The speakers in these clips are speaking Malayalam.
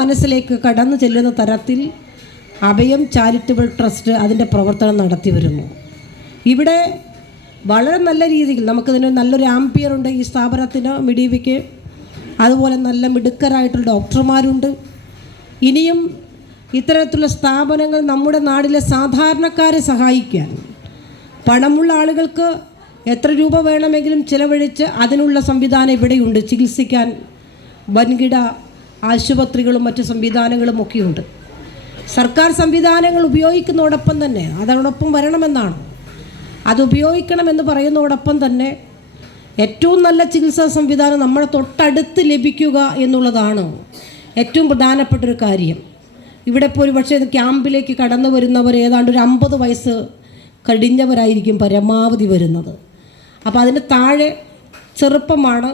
മനസ്സിലേക്ക് കടന്നു ചെല്ലുന്ന തരത്തിൽ അഭയം ചാരിറ്റബിൾ ട്രസ്റ്റ് അതിൻ്റെ പ്രവർത്തനം നടത്തി വരുന്നു. ഇവിടെ വളരെ നല്ല രീതിയിൽ നമുക്കിതിന് നല്ലൊരു ആംപിയറുണ്ട് ഈ സ്ഥാപനത്തിന്, മിഡിവിക്ക്. അതുപോലെ നല്ല മിടുക്കരായിട്ടുള്ള ഡോക്ടർമാരുണ്ട്. ഇനിയും ഇത്തരത്തിലുള്ള സ്ഥാപനങ്ങൾ നമ്മുടെ നാട്ടിലെ സാധാരണക്കാരെ സഹായിക്കാൻ, പണമുള്ള ആളുകൾക്ക് എത്ര രൂപ വേണമെങ്കിലും ചിലവഴിച്ച് അതിനുള്ള സംവിധാനം ഇവിടെയുണ്ട്. ചികിത്സിക്കാൻ വൻകിട ആശുപത്രികളും മറ്റ് സംവിധാനങ്ങളും ഒക്കെയുണ്ട്. സർക്കാർ സംവിധാനങ്ങൾ ഉപയോഗിക്കുന്നതോടൊപ്പം തന്നെ അതോടൊപ്പം വരണമെന്നാണ്. അത് ഉപയോഗിക്കണമെന്ന് പറയുന്നതോടൊപ്പം തന്നെ ഏറ്റവും നല്ല ചികിത്സാ സംവിധാനം നമ്മളെ തൊട്ടടുത്ത് ലഭിക്കുക എന്നുള്ളതാണ് ഏറ്റവും പ്രധാനപ്പെട്ടൊരു കാര്യം. ഇവിടെ ഇപ്പോൾ ഒരു പക്ഷേ ക്യാമ്പിലേക്ക് കടന്നു വരുന്നവർ ഏതാണ്ട് ഒരു 50 വയസ്സ് കഴിഞ്ഞവരായിരിക്കും പരമാവധി വരുന്നത്. അപ്പോൾ അതിന് താഴെ ചെറുപ്പമാണ്.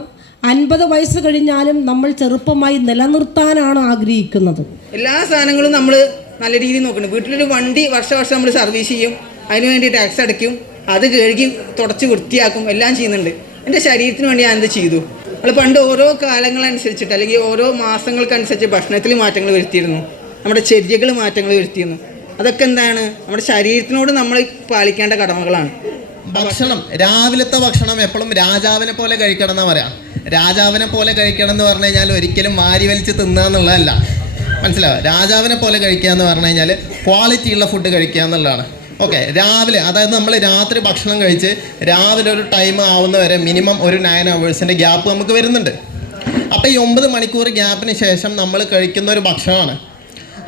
50 വയസ്സ് കഴിഞ്ഞാലും നമ്മൾ ചെറുപ്പമായി നിലനിർത്താനാണ് ആഗ്രഹിക്കുന്നത്. എല്ലാ സാധനങ്ങളും നമ്മൾ നല്ല രീതിയിൽ നോക്കണം. വീട്ടിലൊരു വണ്ടി വർഷം നമ്മൾ സർവീസ് ചെയ്യും, അതിന് വേണ്ടി ടാക്സ് അടയ്ക്കും, അത് കഴുകി തുടച്ച് വൃത്തിയാക്കും, എല്ലാം ചെയ്യുന്നുണ്ട്. എൻ്റെ ശരീരത്തിന് വേണ്ടി ഞാൻ എന്ത് ചെയ്തു? നമ്മൾ പണ്ട് ഓരോ കാലങ്ങളനുസരിച്ചിട്ട് അല്ലെങ്കിൽ ഓരോ മാസങ്ങൾക്കനുസരിച്ച് ഭക്ഷണത്തിൽ മാറ്റങ്ങൾ വരുത്തിയിരുന്നു, നമ്മുടെ ചര്യകൾ മാറ്റങ്ങൾ വരുത്തിയിരുന്നു. അതൊക്കെ എന്താണ്? നമ്മുടെ ശരീരത്തിനോട് നമ്മൾ പാലിക്കേണ്ട കടമകളാണ്. ഭക്ഷണം, രാവിലത്തെ ഭക്ഷണം എപ്പോഴും രാജാവിനെ പോലെ കഴിക്കണം എന്നാണ് പറയാം. രാജാവിനെ പോലെ കഴിക്കണം എന്ന് പറഞ്ഞു കഴിഞ്ഞാൽ ഒരിക്കലും വാരി വലിച്ച് തിന്നുക എന്നുള്ളതല്ല, മനസ്സിലാവുക. രാജാവിനെ പോലെ കഴിക്കുക എന്ന് പറഞ്ഞു കഴിഞ്ഞാൽ ക്വാളിറ്റിയുള്ള ഫുഡ് കഴിക്കുക എന്നുള്ളതാണ്. ഓക്കെ, രാവിലെ, അതായത് നമ്മൾ രാത്രി ഭക്ഷണം കഴിച്ച് രാവിലെ ഒരു ടൈം ആവുന്നവരെ മിനിമം ഒരു 9 hours ഗ്യാപ്പ് നമുക്ക് വരുന്നുണ്ട്. അപ്പോൾ ഈ 9 മണിക്കൂർ ഗ്യാപ്പിന് ശേഷം നമ്മൾ കഴിക്കുന്ന ഒരു ഭക്ഷണമാണ്.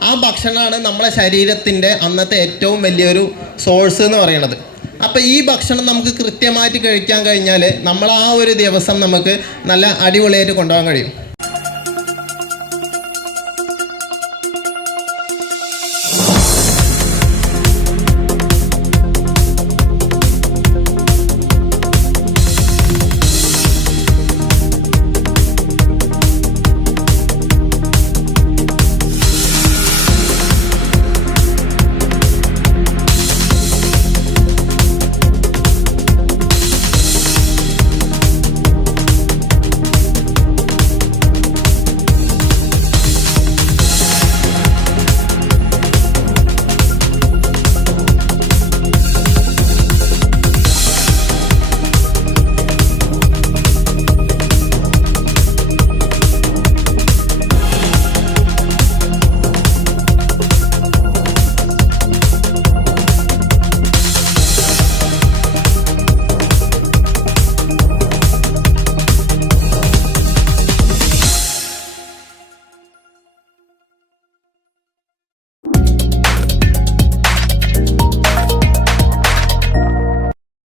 ആ ഭക്ഷണമാണ് നമ്മളെ ശരീരത്തിൻ്റെ അന്നത്തെ ഏറ്റവും വലിയൊരു സോഴ്സ് എന്ന് പറയുന്നത്. അപ്പോൾ ഈ ഭക്ഷണം നമുക്ക് കൃത്യമായിട്ട് കഴിക്കാൻ കഴിഞ്ഞാൽ നമ്മൾ ആ ഒരു ദിവസം നമുക്ക് നല്ല അടിപൊളിയായിട്ട് കൊണ്ടുപോകാൻ കഴിയും.